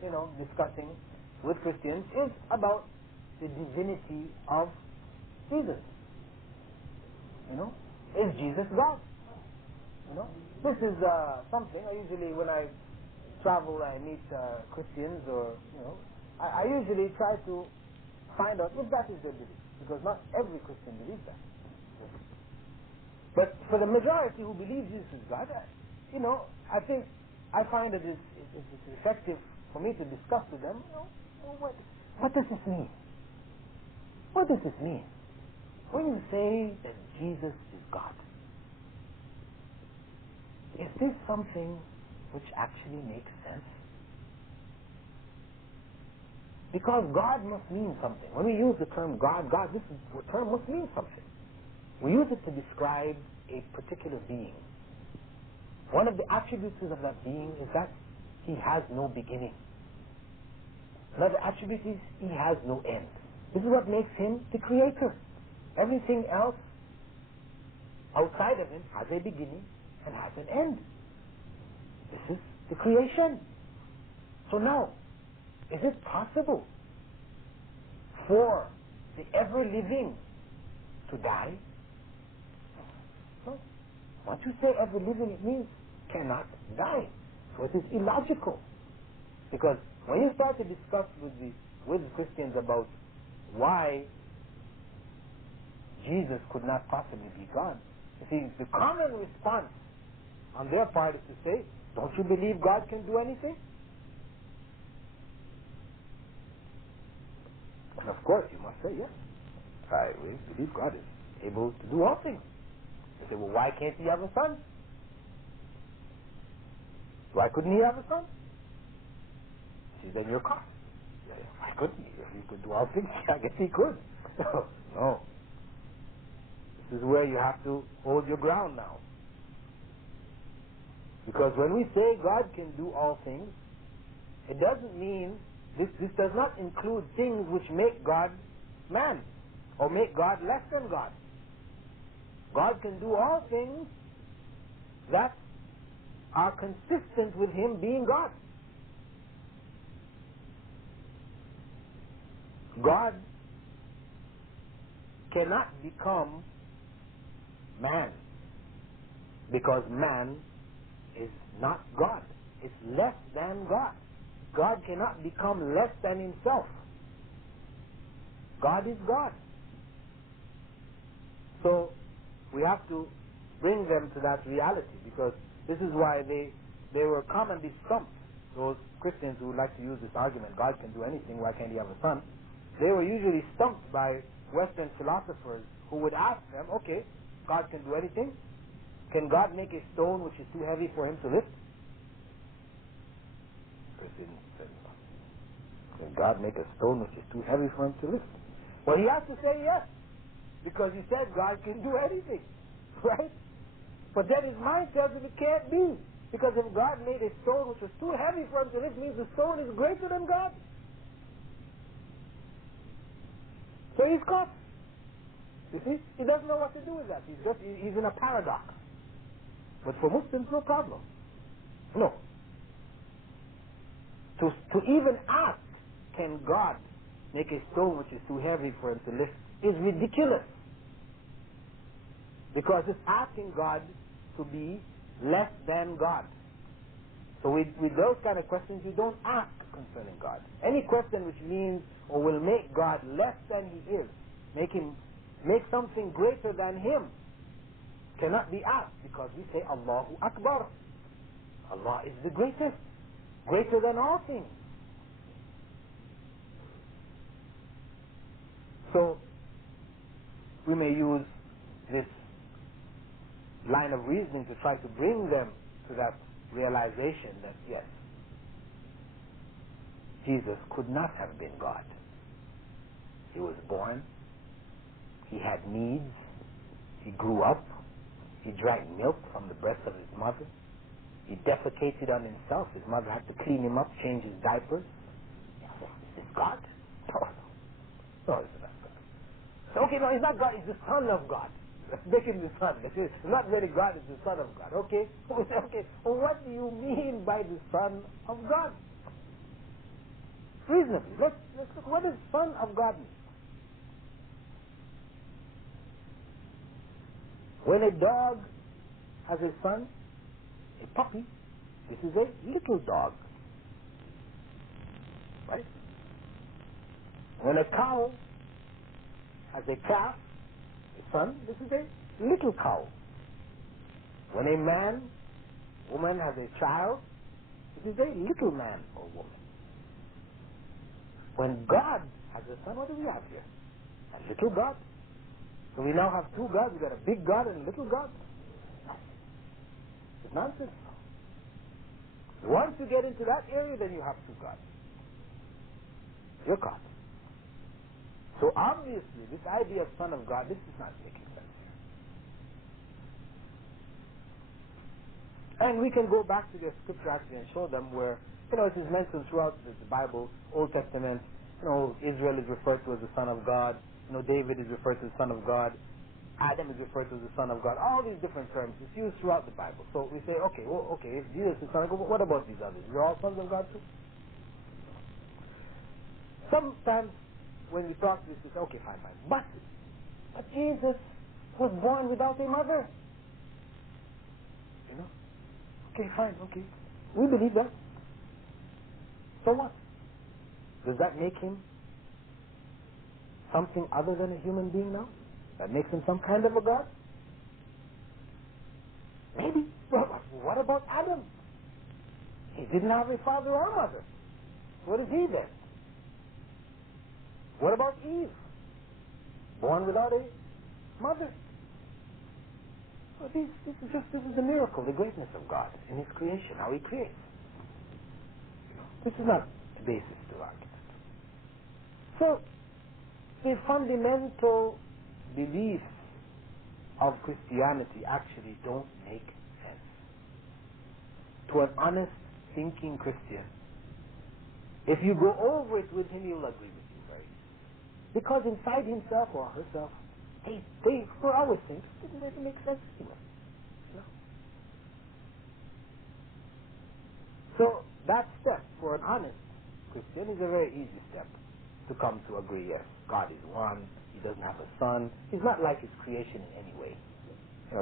discussing with Christians is about the divinity of Jesus. Is Jesus God? This is something I usually, when I travel, I meet Christians, or I usually try to find out if that is their belief, because not every Christian believes that. But for the majority who believes Jesus is God, I think I find that it's effective for me to discuss with them. What does this mean? What does this mean when you say that Jesus is God? Is this something which actually makes sense? Because God must mean something. When we use the term God, this term must mean something. We use it to describe a particular being. One of the attributes of that being is that he has no beginning. Another attribute is he has no end. This is what makes him the creator. Everything else outside of him has a beginning and has an end. This is the creation. So now, is it possible for the ever-living to die? No. Once you say ever-living, it means cannot die. So it is illogical. Because when you start to discuss with Christians about why Jesus could not possibly be God, you see, the common response on their part is to say, don't you believe God can do anything? And of course, you must say, yes. I believe God is able to do all things. You say, well, why can't he have a son? Why couldn't he have a son? See, then you're caught. Why couldn't he? If he could do all things, I guess he could. No. This is where you have to hold your ground now. Because when we say God can do all things, it doesn't mean, this does not include things which make God man, or make God less than God. God can do all things that are consistent with him being God. God cannot become man, because man is not God. It's less than God. God cannot become less than himself. God is God. So we have to bring them to that reality, because this is why they were commonly stumped. Those Christians who like to use this argument, God can do anything, why can't he have a son? They were usually stumped by Western philosophers who would ask them, okay, God can do anything. Can God make a stone which is too heavy for him to lift? Christian said, no. Can God make a stone which is too heavy for him to lift? Well, he has to say yes, because he said God can do anything, right? But then his mind tells him it can't be, because if God made a stone which was too heavy for him to lift, means the stone is greater than God. So he's caught. You see? He doesn't know what to do with that. He's in a paradox. But for Muslims, no problem. No. To even ask, can God make a stone which is too heavy for him to lift, is ridiculous. Because it's asking God to be less than God. So with those kind of questions, you don't ask concerning God. Any question which means or will make God less than he is, make something greater than him, cannot be asked, because we say Allahu Akbar. Allah is the greatest, greater than all things. So we may use this line of reasoning to try to bring them to that realization that yes, Jesus could not have been God. He was born, he had needs, he grew up, he drank milk from the breast of his mother, he defecated on himself, his mother had to clean him up, change his diapers. Is this God? No, it's not God. So, okay, no, he's not God, he's the Son of God. Let's make him the Son. It's not really God, it's the Son of God. Okay? Okay, well, what do you mean by the Son of God? reasonably. Let's look. What does son of God mean? When a dog has a son, a puppy, this is a little dog. Right? When a cow has a calf, a son, this is a little cow. When a woman has a child, this is a little man or woman. When God has a son, what do we have here? A little God. So we now have two gods. We've got a big God and a little God. It's nonsense. Once you get into that area, then you have two gods. You're caught. So obviously, this idea of son of God, this is not making sense here. And we can go back to the scripture actually and show them where, it is mentioned throughout the Bible, Old Testament, Israel is referred to as the son of God, David is referred to as the son of God, Adam is referred to as the son of God, all these different terms, it's used throughout the Bible. So we say, okay, if Jesus is the son of God, what about these others? They're all sons of God too? Sometimes when we talk to this, we say, okay, fine. But Jesus was born without a mother. Okay, fine, okay. We believe that. So what? Does that make him something other than a human being now? That makes him some kind of a God? Maybe. Well, what about Adam? He didn't have a father or mother. What is he then? What about Eve? Born without a mother. Well, this is the miracle, the greatness of God in His creation, how He creates. This is not the basis to argument. So, the fundamental beliefs of Christianity actually don't make sense. To an honest, thinking Christian, if you go over it with him, he'll agree with you very easily. Because inside himself or herself, they for our sake, it doesn't make sense anyway. So that step for an honest Christian is a very easy step to come to agree, yes, God is one, He doesn't have a son, He's not like His creation in any way.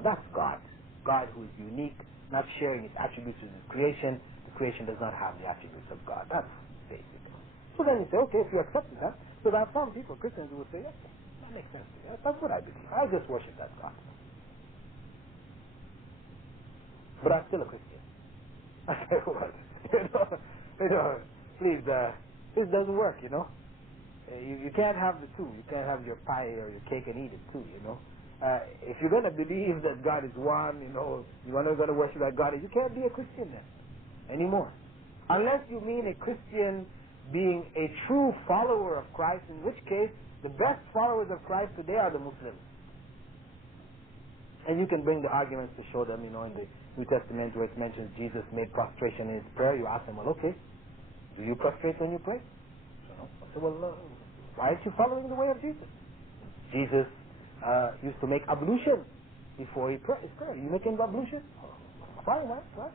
That's God. God who is unique, not sharing His attributes with His creation. The creation does not have the attributes of God. That's basic. So then you say, okay, if you accept that, so there are some people, Christians, who will say, okay, that makes sense to me. That's what I believe. I just worship that God. But I'm still a Christian. I say, what? Please, this doesn't work, You can't have the two. You can't have your pie or your cake and eat it too, If you're going to believe that God is one, you're not going to worship that God, you can't be a Christian then anymore. Unless you mean a Christian being a true follower of Christ, in which case the best followers of Christ today are the Muslims. And you can bring the arguments to show them, in the New Testament where it mentions Jesus made prostration in his prayer. You ask them, well, okay, do you prostrate when you pray? So no. I say, well, why aren't you following the way of Jesus? Jesus used to make ablution before his prayer. You making ablution? Fine, right?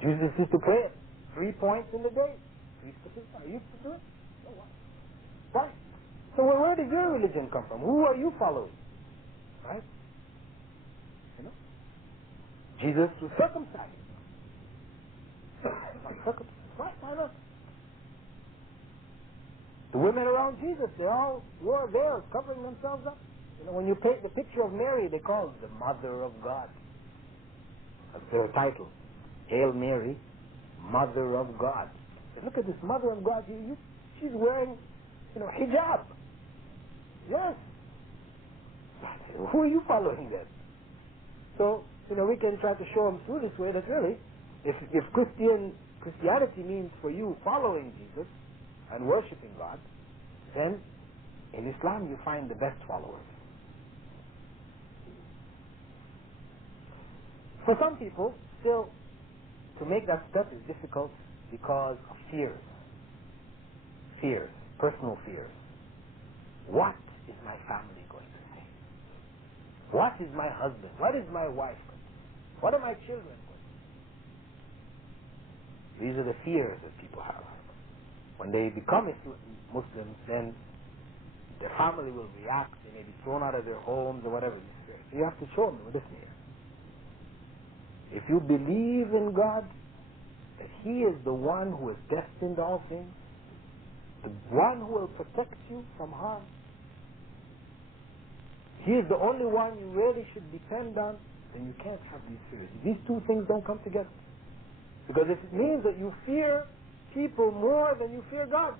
Jesus used to pray at 3 points in the day. 3 specific times. You used to do it? No, why? So where did your religion come from? Who are you following? Right? Jesus was circumcised. Not circumcised. Why not? The women around Jesus, they all wore veils, covering themselves up. When you paint the picture of Mary, they call her the Mother of God. That's their title. Hail Mary, Mother of God. So look at this Mother of God. She's wearing, hijab. Yes. Who are you following then? So, we can try to show them through this way that really, if Christianity means for you following Jesus and worshiping God, then in Islam you find the best followers. For some people, still, to make that step is difficult because of fears. Fears, personal fears. What is my family going to say? What is my husband? What is my wife going to say? What are my children going to say? These are the fears that people have. When they become Muslims, then their family will react. They may be thrown out of their homes or whatever. So you have to show them, listen here. If you believe in God, that He is the one who has destined all things, the one who will protect you from harm, He is the only one you really should depend on, then you can't have these fears. These two things don't come together. Because if it means that you fear people more than you fear God.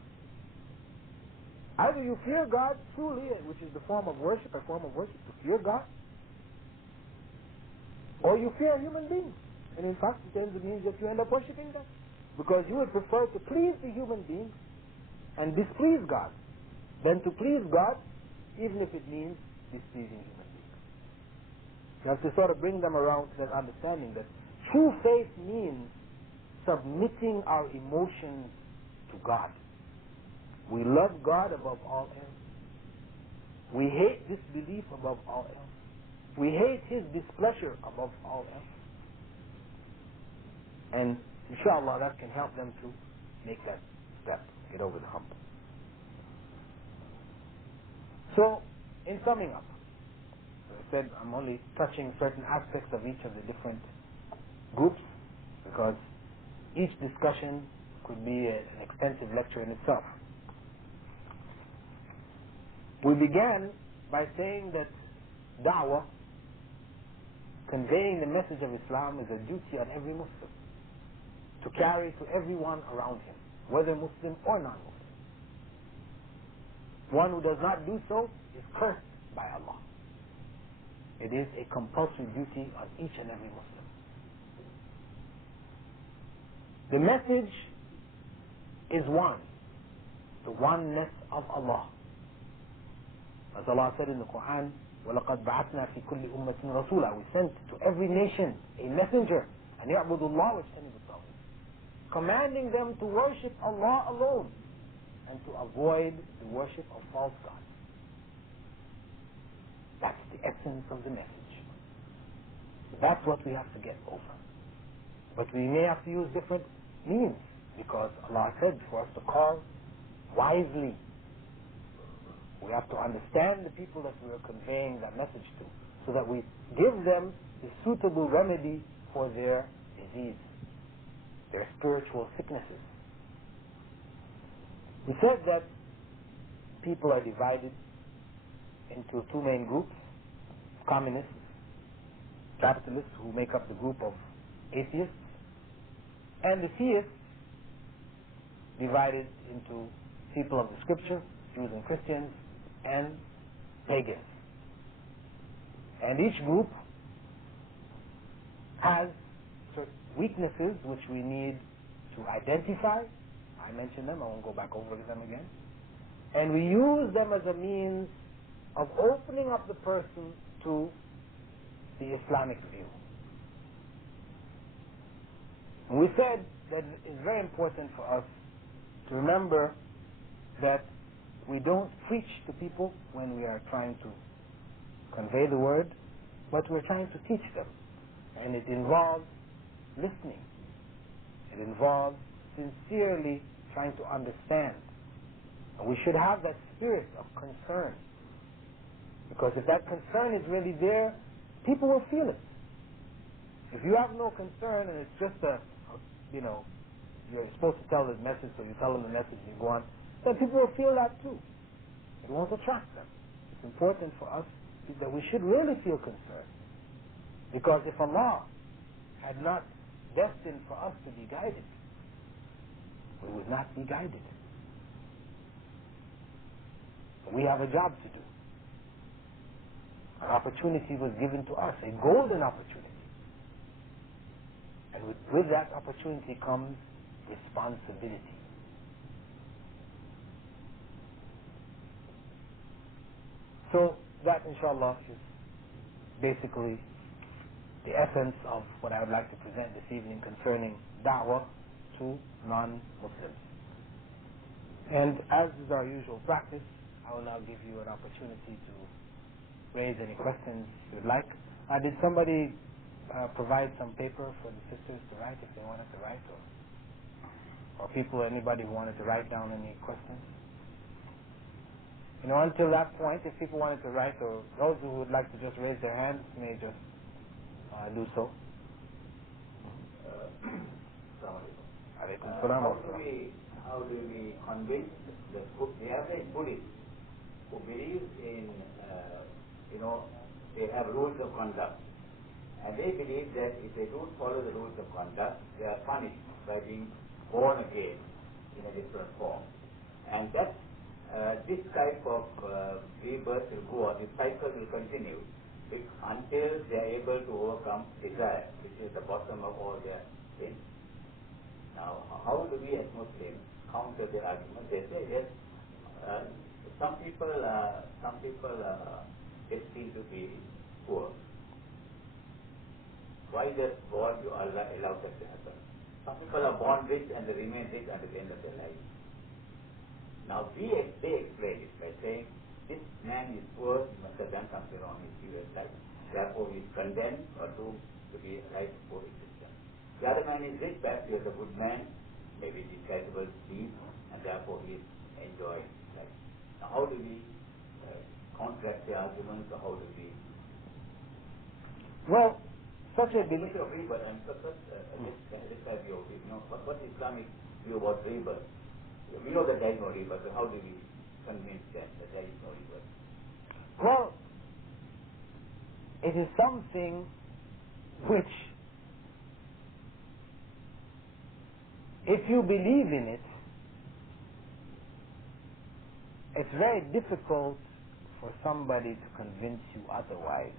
Either you fear God truly, which is the form of worship, a form of worship, to fear God, or you fear human beings. And in fact, it ends means that you end up worshipping them. Because you would prefer to please the human beings and displease God than to please God, even if it means displeasing human beings. You have to sort of bring them around to that understanding that true faith means submitting our emotions to God. We love God above all else. We hate disbelief above all else. We hate His displeasure above all else. And inshallah that can help them to make that step, get over the hump. So, in summing up, as I said, I'm only touching certain aspects of each of the different groups because each discussion could be an extensive lecture in itself. We began by saying that da'wah, conveying the message of Islam, is a duty on every Muslim to carry to everyone around him, whether Muslim or non-Muslim. One who does not do so is cursed by Allah. It is a compulsory duty on each and every Muslim. The message is one, the oneness of Allah. As Allah said in the Qur'an, وَلَقَدْ بَعَثْنَا فِي كُلِّ أُمَّةٍ رَسُولًا. We sent to every nation a messenger, and يَعْبُدُ اللَّهَ وَاجْتَنِبُ الطَّاغُوتَ, commanding them to worship Allah alone and to avoid the worship of false gods. That's the essence of the message. That's what we have to get over. But we may have to use different means, because Allah said for us to call wisely. We have to understand the people that we are conveying that message to, so that we give them the suitable remedy for their disease, their spiritual sicknesses. We said that people are divided into two main groups: communists, capitalists, who make up the group of atheists, and the theists, divided into people of the scripture, Jews and Christians, and pagans. And each group has certain weaknesses which we need to identify. I mentioned them, I won't go back over them again. And we use them as a means of opening up the person to the Islamic view. And we said that it's very important for us to remember that we don't preach to people when we are trying to convey the word, but we're trying to teach them. And it involves listening. It involves sincerely trying to understand. And we should have that spirit of concern. Because if that concern is really there, people will feel it. If you have no concern and it's just you're supposed to tell this message, so you tell them the message and you go on, then people will feel that too. It won't attract them. It's important for us that we should really feel concerned. Because if Allah had not destined for us to be guided, we would not be guided. We have a job to do. An opportunity was given to us, a golden opportunity. And with that opportunity comes responsibility. So that, inshallah, is basically the essence of what I would like to present this evening concerning da'wah to non-Muslims. And as is our usual practice, I will now give you an opportunity to raise any questions you would like. Did somebody provide some paper for the sisters to write if they wanted to write? Or or people, anybody who wanted to write down any questions. Until that point, if people wanted to write, or those who would like to just raise their hands may just do so. How do we convince the average Buddhist who believes in, they have rules of conduct, and they believe that if they don't follow the rules of conduct, they are punished by being born again in a different form. And that this type of rebirth will go on, this cycle will continue until they are able to overcome desire, which is the bottom of all their sins. Now, how do we as Muslims counter the argument? They say that some people destined to be poor. Why does God allow that to happen? Some people are born rich and they remain rich until the end of their life. Now, they explain it by saying, this man is poor, he must have done something wrong in his previous life. Therefore, he is condemned or doomed to be a life poor existence. The other man is rich, perhaps he was a good man, maybe he charitable deeds, and therefore he is enjoying life. Now, how do we contract the arguments, or how do we... Well, such a belief... Let's have your view. What is Islamic view about rebirth? We know that there is no rebirth, but how do we convince them that there is no rebirth? Well, it is something which, if you believe in it, it's very difficult for somebody to convince you otherwise.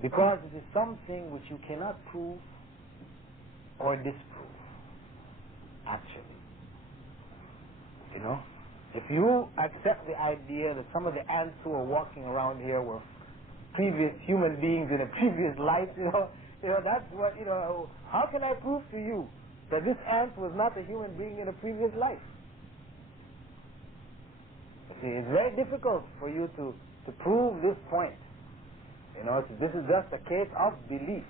Because it is something which you cannot prove or disprove, actually. If you accept the idea that some of the ants who are walking around here were previous human beings in a previous life, that's what, how can I prove to you that this ant was not a human being in a previous life? You see, it's very difficult for you to prove this point. This is just a case of belief.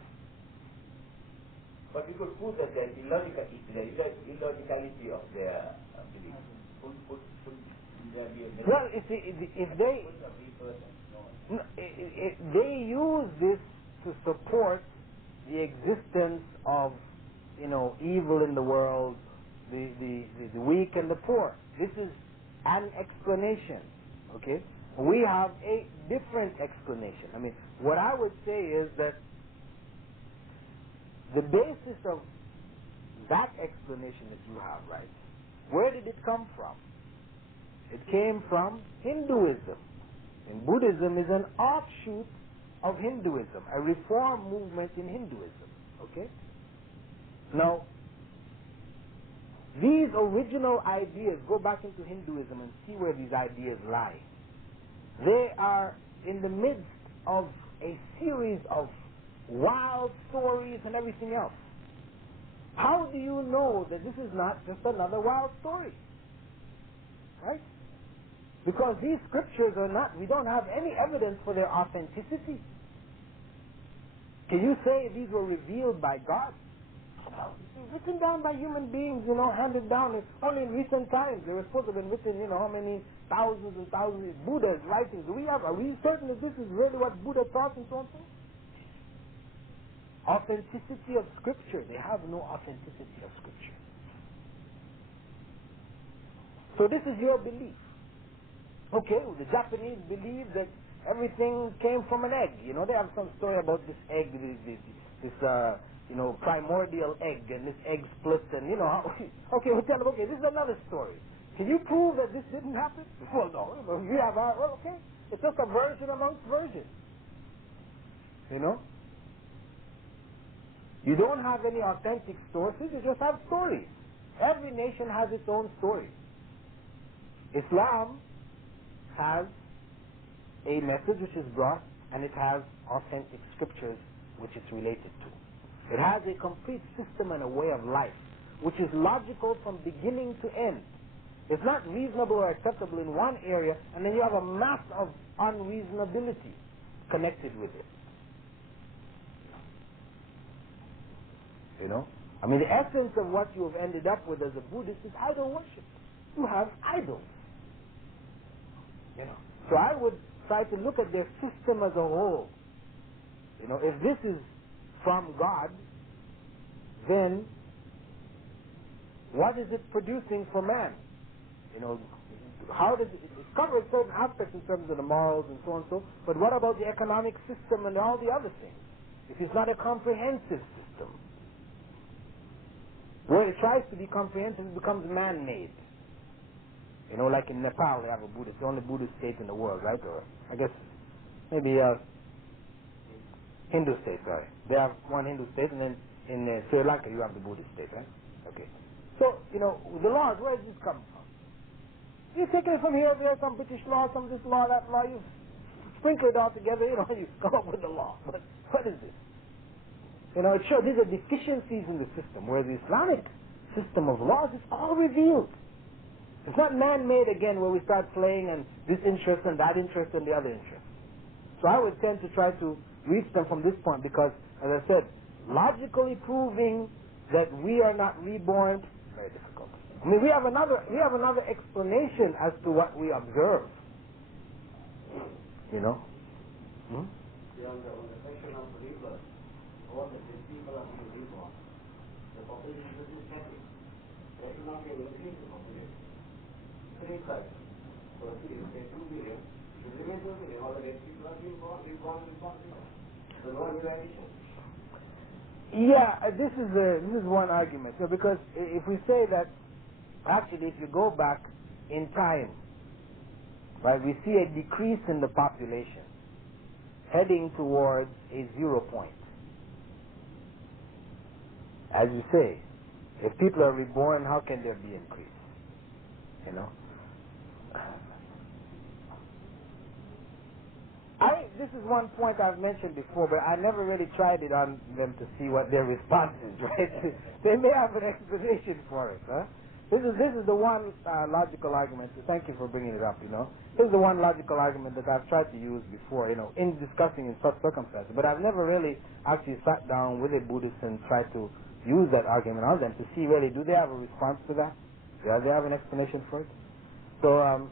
But we could prove that the illogicality of their belief. Well, you see, if they use this to support the existence of, evil in the world, the weak and the poor. This is an explanation, okay? We have a different explanation. I mean, what I would say is that the basis of that explanation that you have, right, where did it come from? It came from Hinduism. And Buddhism is an offshoot of Hinduism, a reform movement in Hinduism. Okay? Now, these original ideas, go back into Hinduism and see where these ideas lie. They are in the midst of a series of wild stories and everything else. How do you know that this is not just another wild story? Right? Because these scriptures are not, we don't have any evidence for their authenticity. Can you say these were revealed by God? No. Written down by human beings, handed down. Only in recent times they were supposed to have been written, how many thousands and thousands of Buddha's writings. Are we certain that this is really what Buddha taught and so on? Authenticity of scripture. They have no authenticity of scripture. So this is your belief. Okay, the Japanese believe that everything came from an egg. They have some story about this egg, this primordial egg, and this egg split, and okay, we'll tell them, okay, this is another story. Can you prove that this didn't happen? Well, no. We have okay. It's just a version amongst versions. You don't have any authentic sources, you just have stories. Every nation has its own story. Islam has a message which is brought, and it has authentic scriptures which it's related to. It has a complete system and a way of life which is logical from beginning to end. It's not reasonable or acceptable in one area, and then you have a mass of unreasonability connected with it. I mean, the essence of what you have ended up with as a Buddhist is idol worship. You have idols. You know. So I would try to look at their system as a whole. You know, if this is from God, then what is it producing for man? You know, how does it covers certain aspects in terms of the morals and so on and so, but what about the economic system and all the other things? If it's not a comprehensive system, where it tries to be comprehensive, it becomes man-made. You know, like in Nepal, they have a Buddhist, the only Buddhist state in the world, right? Or I guess maybe Hindu state, sorry. They have one Hindu state, and then in Sri Lanka you have the Buddhist state, right? Okay. So, you know, the laws, where does this come from? You've taken it from here, there, some British law, some this law, that law, you sprinkle it all together, you know, you come up with the law. But what is this? You know, it shows these are deficiencies in the system, where the Islamic system of laws is all revealed. It's not man-made again, where we start playing and this interest and that interest and the other interest. So I would tend to try to reach them from this point because, as I said, logically proving that we are not reborn, very difficult. I mean, we have another explanation as to what we observe. You know? Hmm? Yeah, on the question of rebirth, all the people are being reborn. The population is static. That will not be an increase in population. Three sides. So if you say 2 million, it will remain 2 million. All the dead people are being born. The Lord will addition. Yeah, this is one argument. So because if we say that, actually, if you go back in time, right, we see a decrease in the population heading towards a 0 point. As you say, if people are reborn, how can there be increase? You know? This is one point I've mentioned before, but I never really tried it on them to see what their response is, right? They may have an explanation for it, huh? This is the one logical argument, so thank you for bringing it up, you know. This is the one logical argument that I've tried to use before, you know, in discussing in such circumstances, but I've never really actually sat down with a Buddhist and tried to use that argument on them to see really, do they have a response to that? Do they have an explanation for it? So,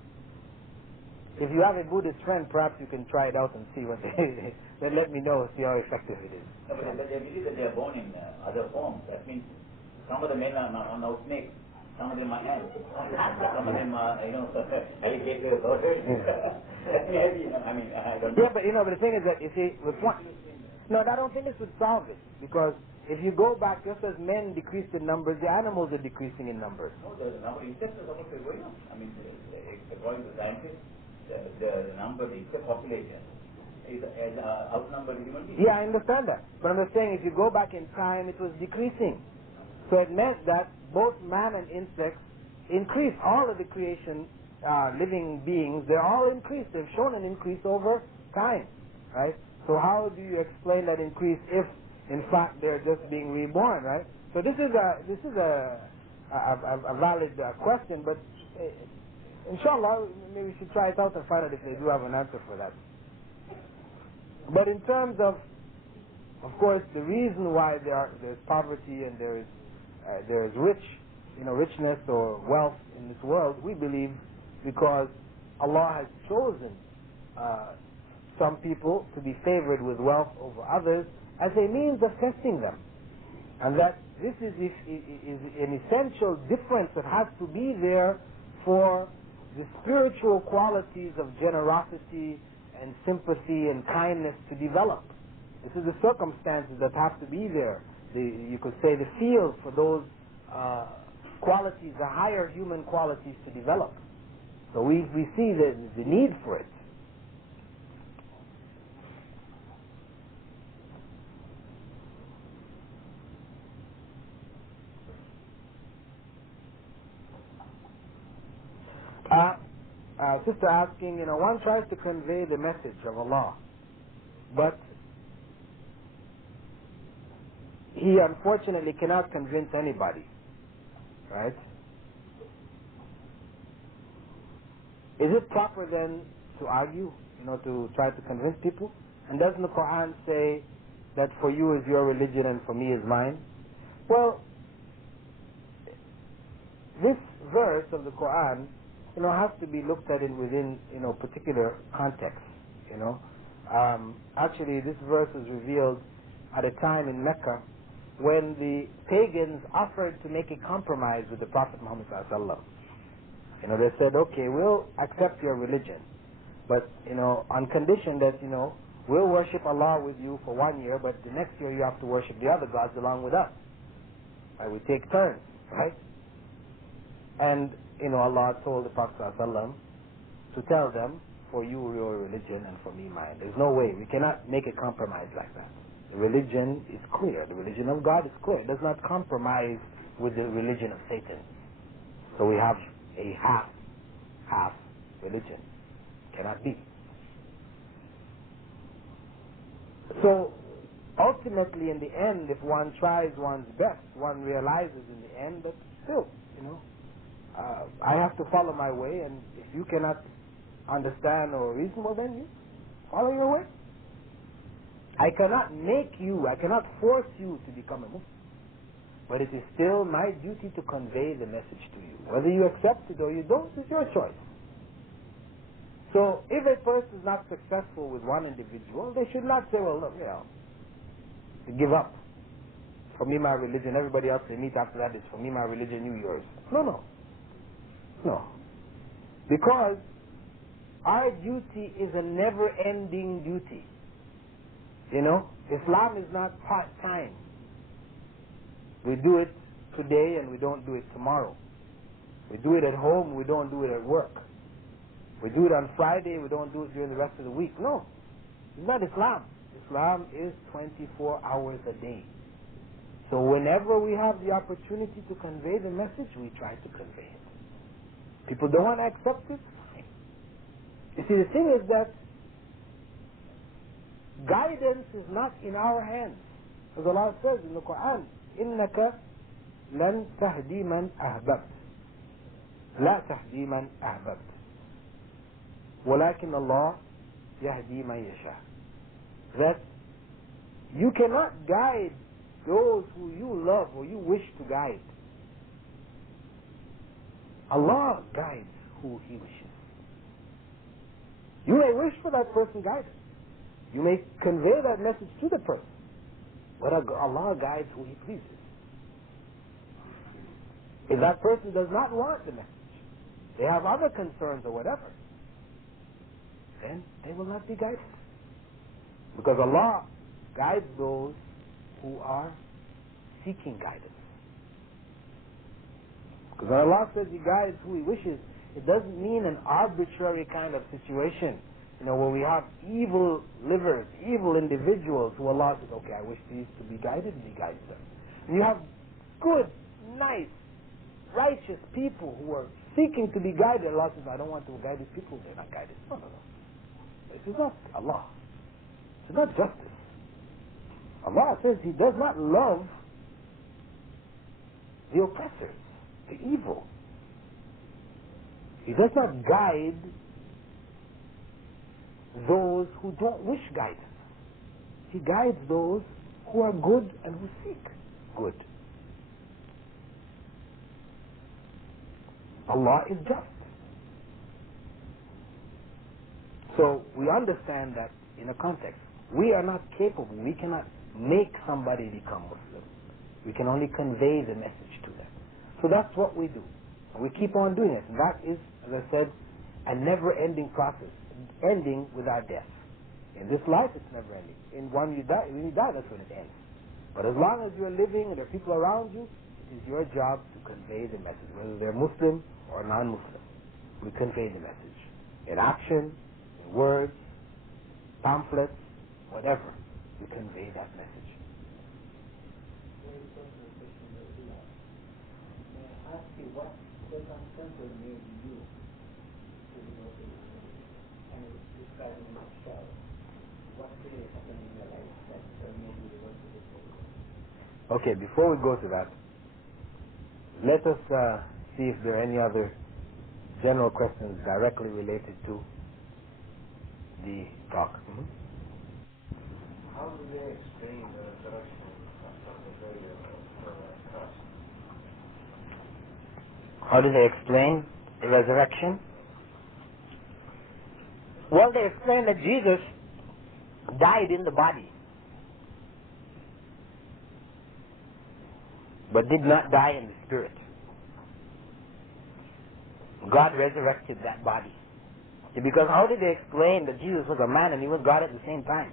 if you have a Buddhist friend, perhaps you can try it out and see what they then let me know, see how effective it is. No, but they believe that they are born in other forms. That means some of the men are now snakes, some of them are ants, some of them are, you know, alligators or maybe, you know, I mean, I don't know. Yeah, but you know, but the thing is that, you see, with one, no, I don't think this would solve it, because if you go back, just as men decreased in numbers, the animals are decreasing in numbers. No, the number of insects is supposed to be going up. I mean, according to scientists, the number, the insect population is outnumbered human beings. Yeah, I understand that. But I'm just saying, if you go back in time, it was decreasing. So it meant that both man and insects increased. All of the creation, living beings, they're all increased. They've shown an increase over time, right? So how do you explain that increase if, in fact, they're just being reborn, right? So this is a valid question, but inshallah, maybe we should try it out and find out if they do have an answer for that. But in terms of course, the reason why there's poverty and there is richness or wealth in this world, we believe because Allah has chosen some people to be favored with wealth over others as a means of testing them. And that this is an essential difference that has to be there for the spiritual qualities of generosity and sympathy and kindness to develop. This is the circumstances that have to be there. You could say the field for those qualities, the higher human qualities to develop. So we see the need for it. Sister asking, one tries to convey the message of Allah, but he unfortunately cannot convince anybody, right? Is it proper then to argue, to try to convince people? And doesn't the Qur'an say that for you is your religion and for me is mine? Well, this verse of the Qur'an, has to be looked at within, particular context, Actually, this verse was revealed at a time in Mecca when the pagans offered to make a compromise with the Prophet Muhammad sallallahu. They said, okay, we'll accept your religion, but, on condition that, we'll worship Allah with you for 1 year, but the next year you have to worship the other gods along with us. Right? We take turns, right? And, Allah told the Prophet ﷺ to tell them, for you your religion and for me mine. There's no way. We cannot make a compromise like that. The religion is clear. The religion of God is clear. It does not compromise with the religion of Satan. So we have a half religion. Cannot be. So ultimately in the end, if one tries one's best, one realizes in the end that still, I have to follow my way, and if you cannot understand or reason, well then you follow your way. I cannot force you to become a Muslim. But it is still my duty to convey the message to you. Whether you accept it or you don't is your choice. So if a person is not successful with one individual, they should not say, well, look, to give up. For me, my religion, everybody else they meet after that is for me, my religion, you, yours. No. Because our duty is a never-ending duty. Islam is not part-time. We do it today and we don't do it tomorrow. We do it at home, we don't do it at work. We do it on Friday, we don't do it during the rest of the week. No, it's not Islam. Islam is 24 hours a day. So whenever we have the opportunity to convey the message, we try to convey it. People don't want to accept it. You see, the thing is that guidance is not in our hands. As Allah says in the Qur'an, إِنَّكَ لَن تَهْدِي مَنْ أَحْبَبْتَ لَا تَهْدِي مَنْ أَحْبَبْتَ وَلَكِنَّ اللَّهَ يَهْدِي مَنْ يَشَاءُ. That you cannot guide those who you love or you wish to guide. Allah guides who He wishes. You may wish for that person guided. You may convey that message to the person. But Allah guides who He pleases. If that person does not want the message, they have other concerns or whatever, then they will not be guided. Because Allah guides those who are seeking guidance. Because when Allah says He guides who He wishes, it doesn't mean an arbitrary kind of situation, where we have evil livers, evil individuals who Allah says, okay, I wish these to be guided, and He guides them. And you have good, nice, righteous people who are seeking to be guided. Allah says, I don't want to guide these people, they're not guided. No. This is not Allah. This is not justice. Allah says He does not love the oppressors, the evil. He does not guide those who don't wish guidance. He guides those who are good and who seek good. Allah is just. So we understand that in a context. We are not capable, we cannot make somebody become Muslim. We can only convey the message to them. So that's what we do. And we keep on doing it. And that is, as I said, a never-ending process, ending with our death. In this life, it's never-ending. When you die, that's when it ends. But as long as you're living and there are people around you, it is your job to convey the message, whether they're Muslim or non-Muslim. We convey the message in action, in words, pamphlets, whatever. We convey that message. Very personal question, Bilal. May I ask you what circumstances made you to devote to Islam? And describe in a nutshell what really happened in your life that made you devote to this religion? Okay, before we go to that, let us see if there are any other general questions directly related to the talk. How do they explain the resurrection after the burial of Christ? How do they explain the resurrection? Well, they explain that Jesus died in the body, but did not die in the spirit. God resurrected that body. Because how did they explain that Jesus was a man and he was God at the same time?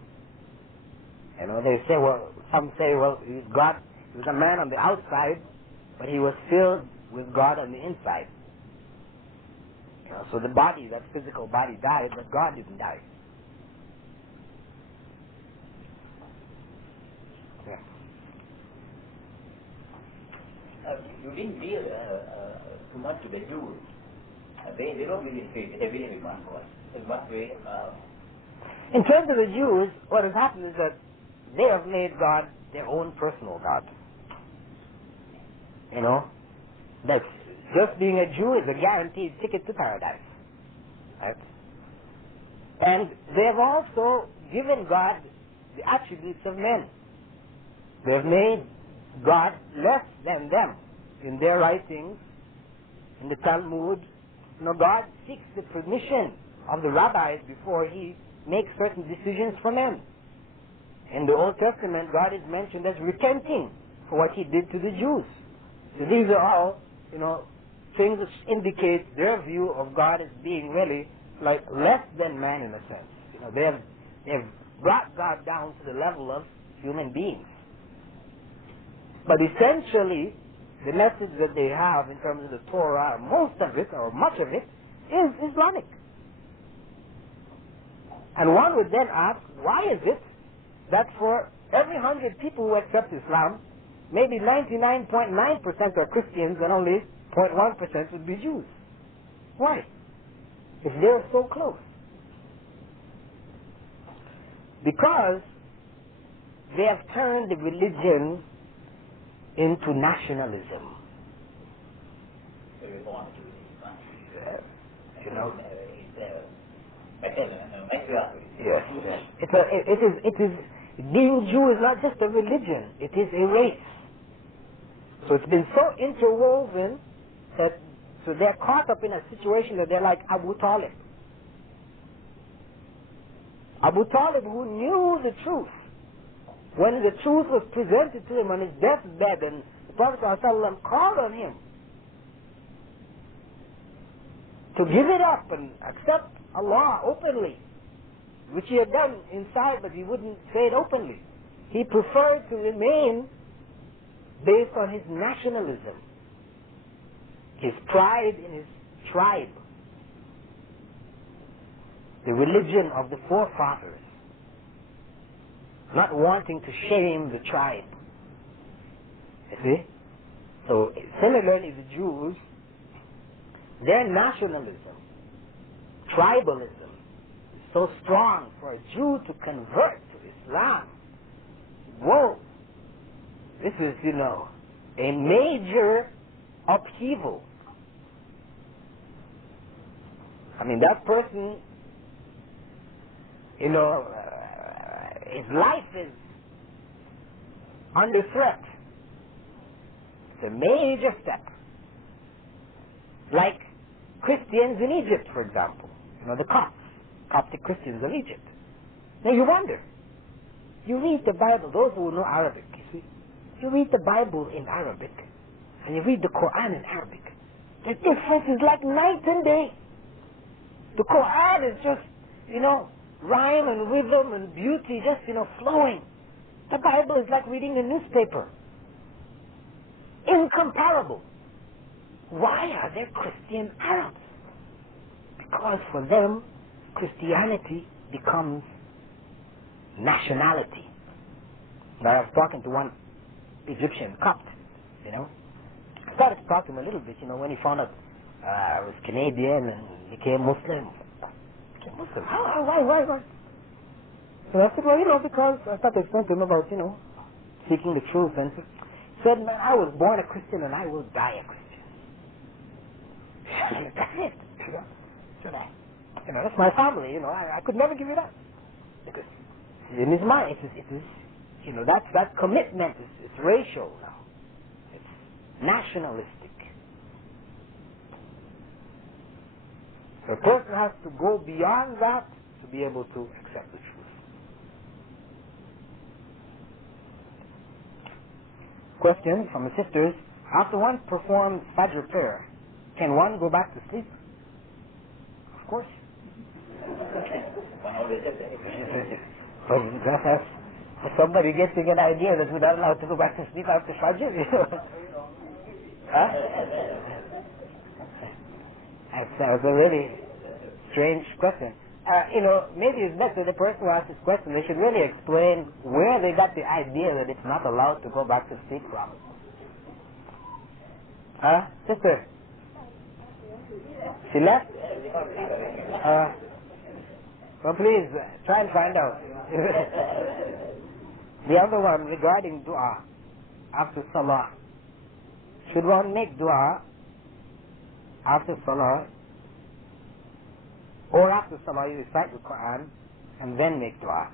You know, they say, well, some say, well, he was a man on the outside, but he was filled with God on the inside. You know, so the body, that physical body died, but God didn't die. Yeah. You didn't deal too much to the Jews. They don't really say heavily in one way. In terms of the Jews, what has happened is that they have made God their own personal God. You know, that's just being a Jew is a guaranteed ticket to paradise. Right? And they have also given God the attributes of men. They have made God less than them. In their writings, in the Talmud, you know, God seeks the permission of the rabbis before he makes certain decisions for men. In the Old Testament, God is mentioned as repenting for what he did to the Jews. So these are all, you know, things that indicate their view of God as being really like less than man in a sense. You know, they have brought God down to the level of human beings. But essentially, the message that they have in terms of the Torah, most of it, or much of it, is Islamic. And one would then ask, why is it that for every 100 people who accept Islam, maybe 99.9% are Christians and only 0.1% would be Jews? Why? If they're so close. Because they have turned the religion into nationalism. You know? Yes. It is being Jew is not just a religion, it is a race. So it's been so interwoven that so they're caught up in a situation that they're like Abu Talib. Abu Talib, who knew the truth, when the truth was presented to him on his deathbed, and the Prophet ﷺ called on him to give it up and accept Allah openly, which he had done inside, but he wouldn't say it openly. He preferred to remain based on his nationalism, his pride in his tribe, the religion of the forefathers, not wanting to shame the tribe. You see? So similarly, the Jews, their nationalism, tribalism, is so strong for a Jew to convert to Islam. Whoa! This is, you know, a major upheaval. I mean, that person, you know, his life is under threat. It's a major step. Like Christians in Egypt, for example. You know, the Coptic Christians of Egypt. Now you wonder. You read the Bible, those who know Arabic, you see. You read the Bible in Arabic, and you read the Qur'an in Arabic. The difference is like night and day. The Qur'an is just, you know, rhyme and rhythm and beauty just, you know, flowing. The Bible is like reading a newspaper. Incomparable. Why are there Christian Arabs? Because for them, Christianity becomes nationality. Now I was talking to one Egyptian Copt, you know. I started to talk to him a little bit, you know, when he found out I was Canadian and became Muslim. Why? So I said, well, you know, because I started to explain to him about, you know, seeking the truth. And he said, man, I was born a Christian and I will die a Christian. That's it. You know, that's my family, you know, I could never give it up. Because in his mind, it is you know, that commitment is racial now. It's nationalistic. So a person has to go beyond that to be able to accept the truth. Question from the sisters: after one performs Fajr prayer, can one go back to sleep? Of course. But if somebody gets to get an idea that we're not allowed to go back to sleep after Fajr, huh? That's a really strange question. Maybe it's better the person who asked this question, they should really explain where they got the idea that it's not allowed to go back to sleep from. Sister? She left? Well, please, try and find out. The other one, regarding dua after salah. Should one make dua after salah, or after salah you recite the Qur'an and then make dua?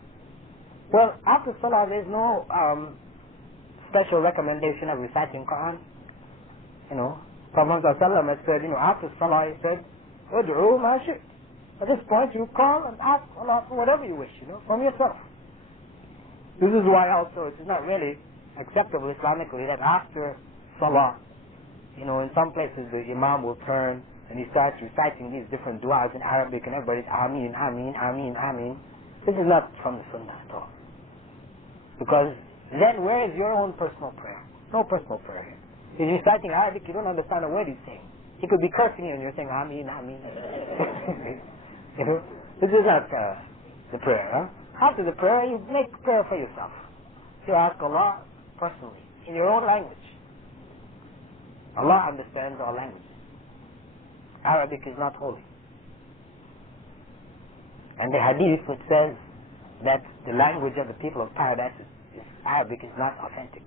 Well, after salah there's no special recommendation of reciting Qur'an. Prophet ﷺ has said, after salah he said, "Ud'u ma shi'ta." At this point you call and ask Allah for whatever you wish, from yourself. This is why also it is not really acceptable Islamically that after salah, in some places the Imam will turn and he starts reciting these different du'as in Arabic and everybody's Ameen, Ameen, Ameen, Ameen. This is not from the Sunnah at all. Because then where is your own personal prayer? No personal prayer here. He's reciting Arabic, you don't understand a word he's saying. He could be cursing you and you're saying Ameen, Ameen. This is not the prayer. After the prayer, you make prayer for yourself. You ask Allah personally, in your own language. Allah understands all languages. Arabic is not holy. And the hadith which says that the language of the people of paradise is Arabic is not authentic.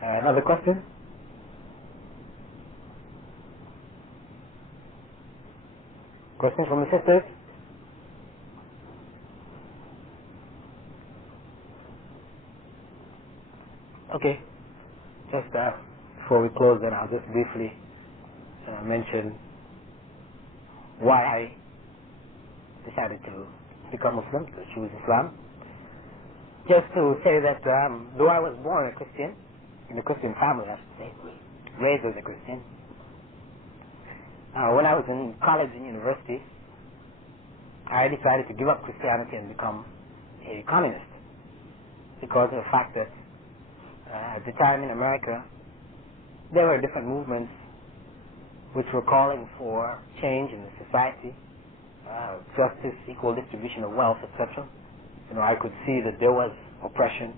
Another question? Questions from the sisters? Okay. Just before we close, then I'll just briefly mention why I decided to become Muslim, to choose Islam. Just to say that though I was born a Christian, in a Christian family, I should say, raised as a Christian, when I was in college and university, I decided to give up Christianity and become a communist because of the fact that at the time in America, there were different movements which were calling for change in the society, justice, equal distribution of wealth, etc. I could see that there was oppression.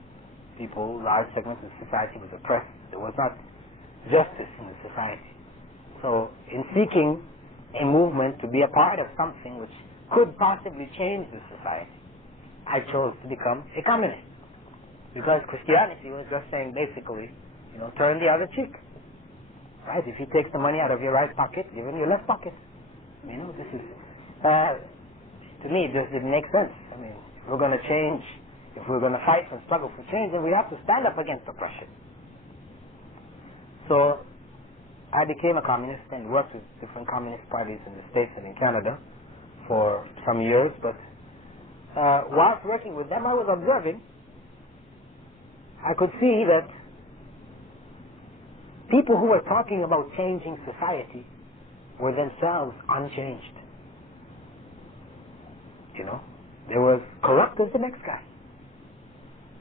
People, large segments of society was oppressed. There was not justice in the society. So, in seeking a movement to be a part of something which could possibly change the society, I chose to become a communist. Because Christianity was just saying basically, turn the other cheek. Right? If he takes the money out of your right pocket, give him your left pocket. This is, to me, this didn't make sense. If we're going to change, if we're going to fight and struggle for change, then we have to stand up against oppression. So, I became a communist and worked with different communist parties in the States and in Canada for some years, but whilst working with them, I was observing. I could see that people who were talking about changing society were themselves unchanged. They were corrupt as the next guy.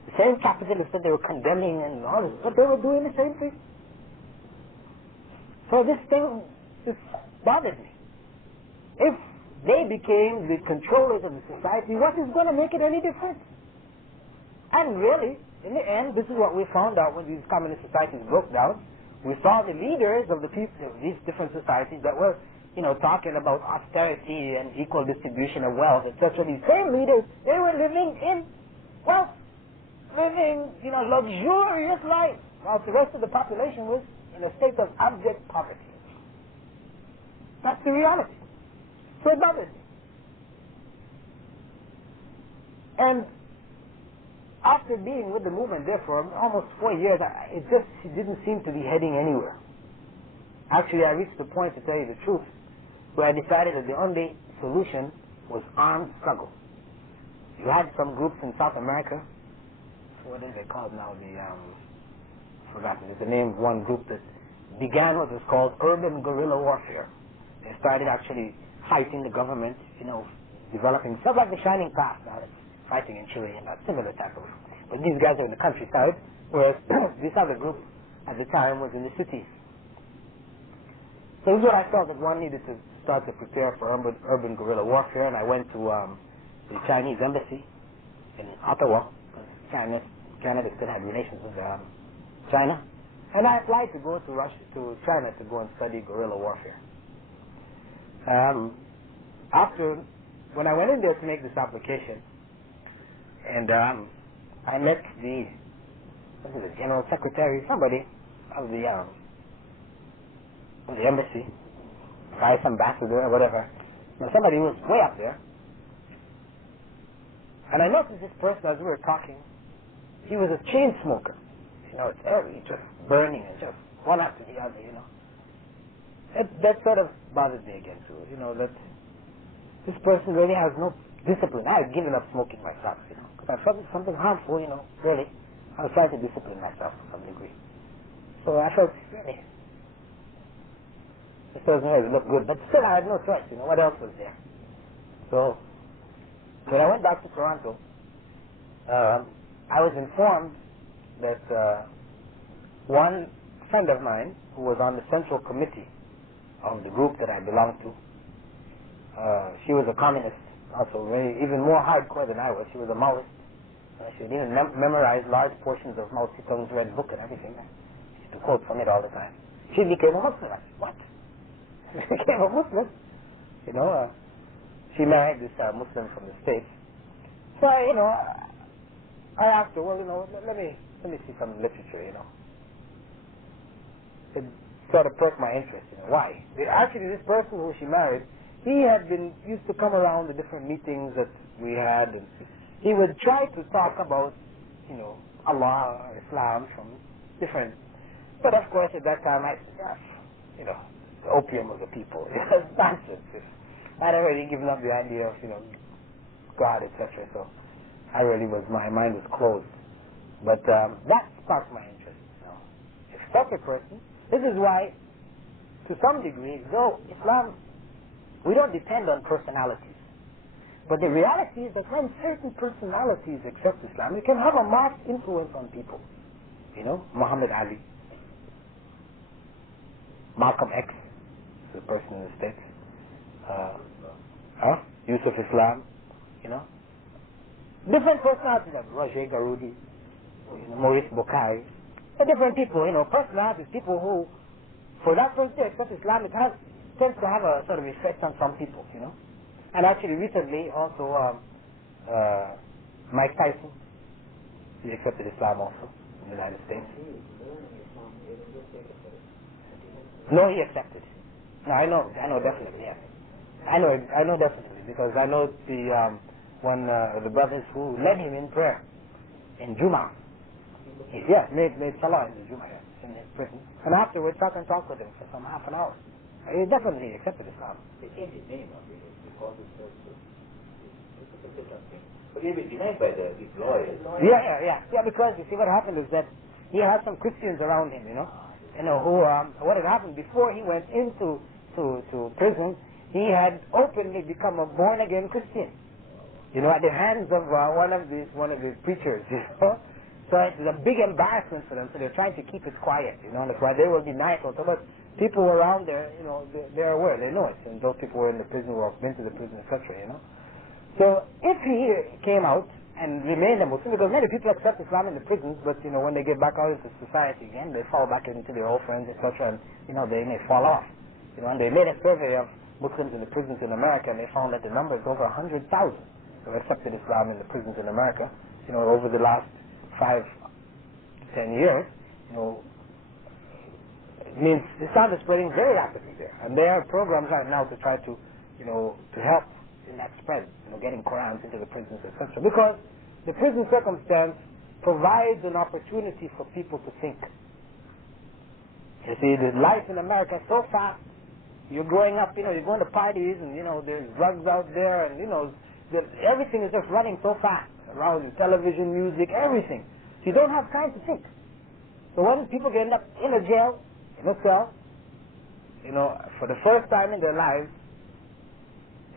The same capitalists that they were condemning and all this, but they were doing the same thing. So this bothered me. If they became the controllers of the society, what is going to make it any different? And really, in the end, this is what we found out when these communist societies broke down. We saw the leaders of the people of these different societies that were, talking about austerity and equal distribution of wealth, etc. These same leaders, they were living in wealth, living, luxurious life, while the rest of the population was in a state of abject poverty. That's the reality. So it bothers me. And after being with the movement there for almost 4 years, it didn't seem to be heading anywhere. Actually, I reached the point, to tell you the truth, where I decided that the only solution was armed struggle. You had some groups in South America, what is it called now? Forgotten. It's the name of one group that began what was called urban guerrilla warfare. They started actually fighting the government, developing stuff like the Shining Path. Now it's fighting in Chile and a similar type of. But these guys are in the countryside, whereas this other group at the time was in the cities. So this is what I felt, that one needed to start to prepare for urban guerrilla warfare, and I went to the Chinese embassy in Ottawa. Canada still had relations with China, and I applied to go to China to go and study guerrilla warfare. When I went in there to make this application, and I met the general secretary, somebody of the embassy, vice ambassador or whatever. Somebody who was way up there. And I noticed this person, as we were talking, he was a chain smoker. It's every just burning and just one after the other, That sort of bothered me again too, that this person really has no discipline. I had given up smoking myself, because I felt it was something harmful, really. I was trying to discipline myself to some degree. So I felt, really, this doesn't really look good, but still I had no choice, what else was there? So, when I went back to Toronto, I was informed that one friend of mine, who was on the central committee of the group that I belonged to, she was a communist, also even more hardcore than I was. She was a Maoist. She would even memorize large portions of Mao Zedong's Red Book and everything. She used to quote from it all the time. She became a Muslim. I said, what? She became a Muslim? She married this Muslim from the States. So, I asked her, well, let me see some literature, It sort of perked my interest, Why? Actually, this person who she married, he used to come around the different meetings that we had, and he would try to talk about, Allah or Islam from different. But of course, at that time, I said, the opium of the people. It's nonsense. I'd already given up the idea of, God, etc. So my mind was closed. But that sparked my interest. If such a person, this is why, to some degree, though Islam, we don't depend on personalities. But the reality is that when certain personalities accept Islam, it can have a marked influence on people. Muhammad Ali, Malcolm X, the person in the States, Yusuf Islam, different personalities, like Roger Garudi, Maurice Bukai, different people, personalities, people who, for that person to accept Islam, it tends to have a sort of effect on some people, And actually recently also Mike Tyson, he accepted Islam also in the United States. No, he accepted. No, I know definitely, yes. I know definitely, because I know the brothers who led him in prayer in Juma. Made salah in the Juma, in his prison. And afterwards, I can talk with him for some half an hour. He definitely accepted Islam. They changed his name, because but he'll be denied by his lawyers. Yeah, because you see what happened is that he had some Christians around him, who, what had happened before he went into prison, he had openly become a born-again Christian, at the hands of one of these preachers, So it's a big embarrassment for them, so they're trying to keep it quiet, that's why they will deny it also. But people around there, they're aware, they know it, and those people who are in the prison or have been to the prison, etc., So if he came out and remained a Muslim, because many people accept Islam in the prisons, but, when they get back out into society again, they fall back into their old friends, etc., and, they may fall off. And they made a survey of Muslims in the prisons in America, and they found that the number is over 100,000 who accepted Islam in the prisons in America, over the last 5 to 10 years, it means Islam is spreading very rapidly there. And there are programs right now to try to, to help in that spread, getting Qur'ans into the prisons, etc. Because the prison circumstance provides an opportunity for people to think. You see, the life in America is so fast. You're growing up, you're going to parties, and, there's drugs out there, and, everything is just running so fast around you, television, music, everything. So you don't have time to think. So when people end up in a jail, in a cell, for the first time in their lives,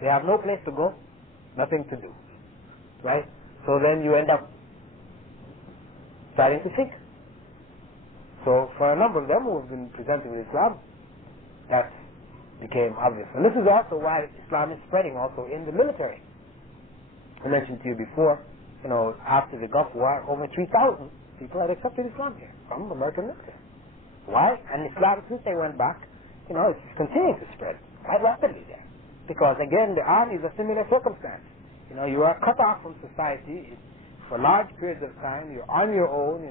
they have no place to go, nothing to do, right? So then you end up starting to think. So for a number of them who have been presented with Islam, that became obvious. And this is also why Islam is spreading also in the military. I mentioned to you before, after the Gulf War, over 3,000 people had accepted Islam here from American military. Why? And Islam, since they went back, it's continuing to spread quite rapidly there. Because again, the army is a similar circumstance. You are cut off from society for large periods of time. You're on your own,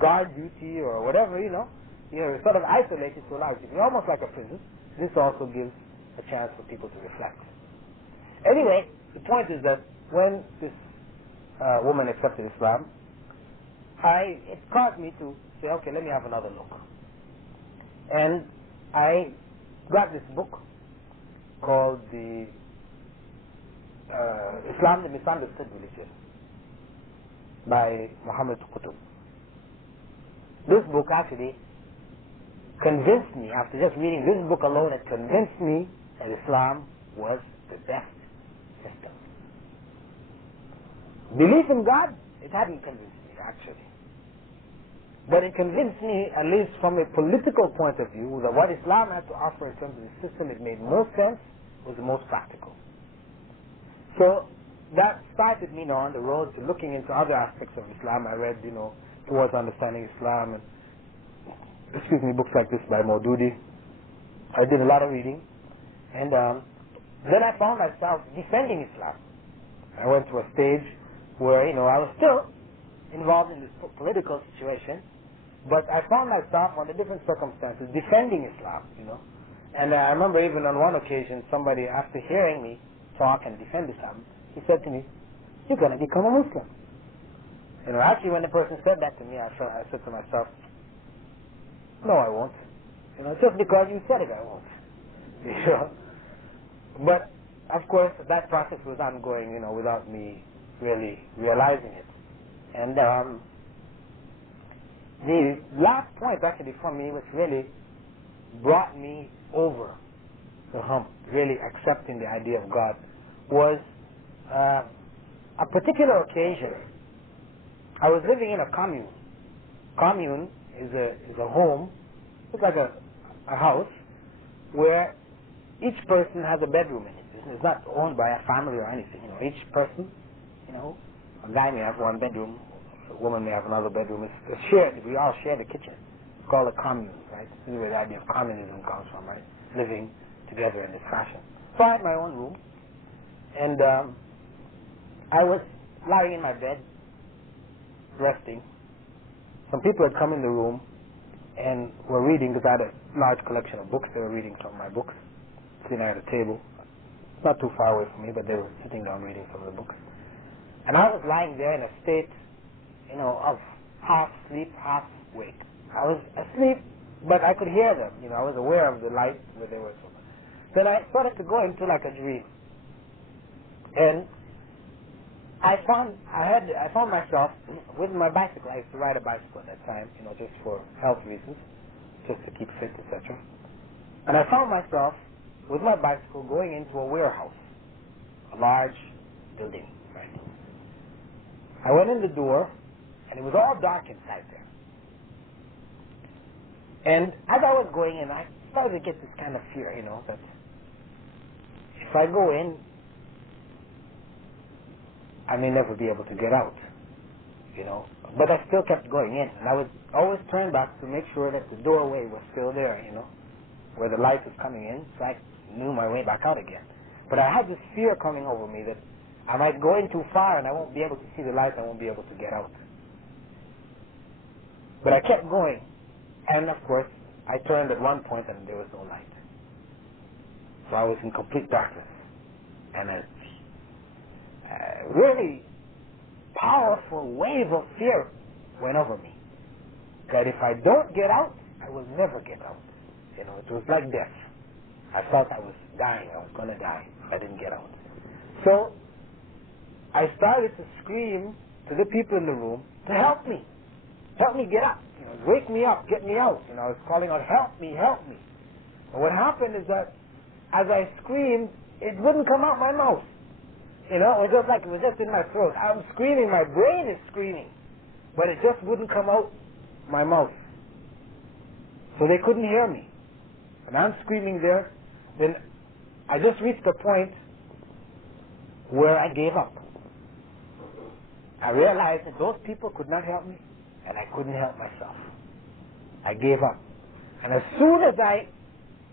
guard duty or whatever, you're sort of isolated to a large degree, almost like a prison. This also gives a chance for people to reflect. Anyway, the point is that when this woman accepted Islam, it caused me to say, okay, let me have another look. And I got this book called the Islam, the Misunderstood Religion by Muhammad Qutb. This book actually convinced me, after just reading this book alone, it convinced me that Islam was the best system. Belief in God, it hadn't convinced me actually. But it convinced me, at least from a political point of view, that what Islam had to offer in terms of the system, it made most sense, was the most practical. So that started me on the road to looking into other aspects of Islam. I read, Towards Understanding Islam, and books like this by Maududi. I did a lot of reading, and then I found myself defending Islam. I went to a stage where, I was still involved in this political situation, but I found myself under different circumstances defending Islam, And I remember even on one occasion, somebody, after hearing me talk and defend Islam, he said to me, "You're going to become a Muslim." Actually, when the person said that to me, I said to myself, "No, I won't. Just because you said it, I won't." But of course, that process was ongoing, without me really realizing it. And the last point actually for me, which really brought me over the hump, really accepting the idea of God, was a particular occasion. I was living in a commune. Commune is a home, it's like a house, where each person has a bedroom in it. It's not owned by a family or anything. Each person, a guy may have one bedroom, a woman may have another bedroom. It's shared. We all share the kitchen. It's called a commune, right? This is where the idea of communism comes from, right? Living together in this fashion. So I had my own room, and I was lying in my bed, resting. Some people had come in the room and were reading, because I had a large collection of books. They were reading some of my books, sitting at a table. It's not too far away from me, but they were sitting down reading some of the books. And I was lying there in a state, of half sleep, half wake. I was asleep, but I could hear them. I was aware of the light where they were. Then I started to go into like a dream. And I found myself with my bicycle. I used to ride a bicycle at that time, just for health reasons, just to keep fit, etc. And I found myself with my bicycle going into a warehouse, a large building, right? I went in the door, and it was all dark inside there. And as I was going in, I started to get this kind of fear, that if I go in, I may never be able to get out, But I still kept going in, and I would always turn back to make sure that the doorway was still there, where the light was coming in, so I knew my way back out again. But I had this fear coming over me that I might go in too far and I won't be able to see the light, I won't be able to get out. But I kept going, and of course, I turned at one point and there was no light. So I was in complete darkness. And really powerful wave of fear went over me. That if I don't get out, I will never get out. You know, it was like death. I felt I was dying. I was going to die. I didn't get out. So I started to scream to the people in the room to help me. Help me get up. You know, wake me up. Get me out. You know, I was calling out, help me, help me. And what happened is that as I screamed, it wouldn't come out my mouth. You know, it was like it was just in my throat. I'm screaming. My brain is screaming. But it just wouldn't come out my mouth. So they couldn't hear me. And I'm screaming there. Then I just reached a point where I gave up. I realized that those people could not help me, and I couldn't help myself. I gave up. And as soon as I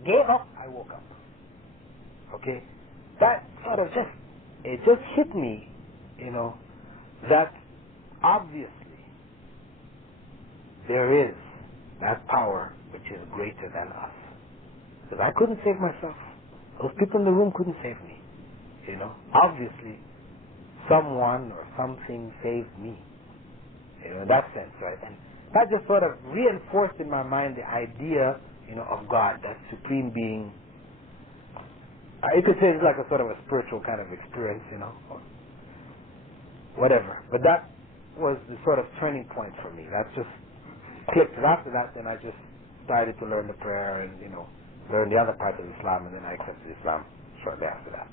gave up, I woke up. Okay? That sort of it just hit me, you know, that obviously there is that power which is greater than us. Because I couldn't save myself. Those people in the room couldn't save me. You know, obviously someone or something saved me. You know, in that sense, right? And that just sort of reinforced in my mind the idea, you know, of God, that supreme being. You could say it's like a sort of a spiritual kind of experience, you know, or whatever. But that was the sort of turning point for me. That just clicked. And after that, then I just started to learn the prayer and, you know, learn the other parts of Islam, and then I accepted Islam shortly after that.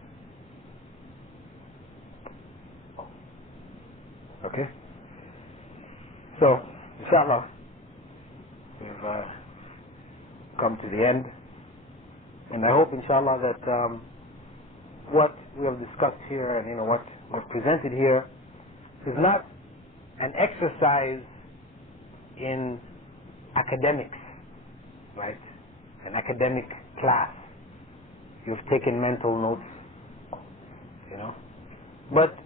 Okay? So, inshallah, we've come to the end. And I hope, inshallah, that what we have discussed here and, you know, what we've presented here is not an exercise in academics, right? An academic class. You've taken mental notes, you know. But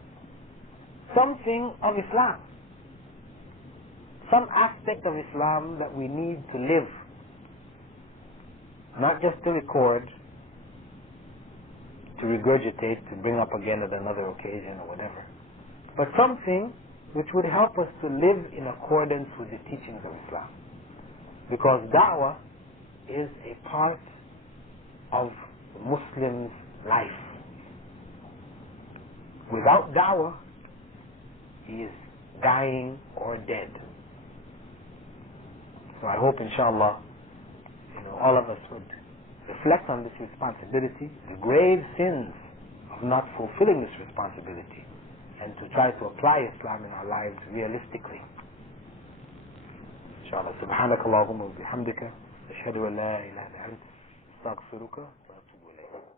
something of Islam. Some aspect of Islam that we need to live. Not just to record, to regurgitate, to bring up again at another occasion or whatever. But something which would help us to live in accordance with the teachings of Islam. Because da'wah is a part of the Muslim's life. Without da'wah, he is dying or dead. So I hope, inshallah, you know, all of us would reflect on this responsibility, the grave sins of not fulfilling this responsibility, and to try to apply Islam in our lives realistically. Inshallah. Subhanakallahumma wa bihamdika. Ashhadu an la ilaha illa anta. Astaghfiruka wa atubu ilayk.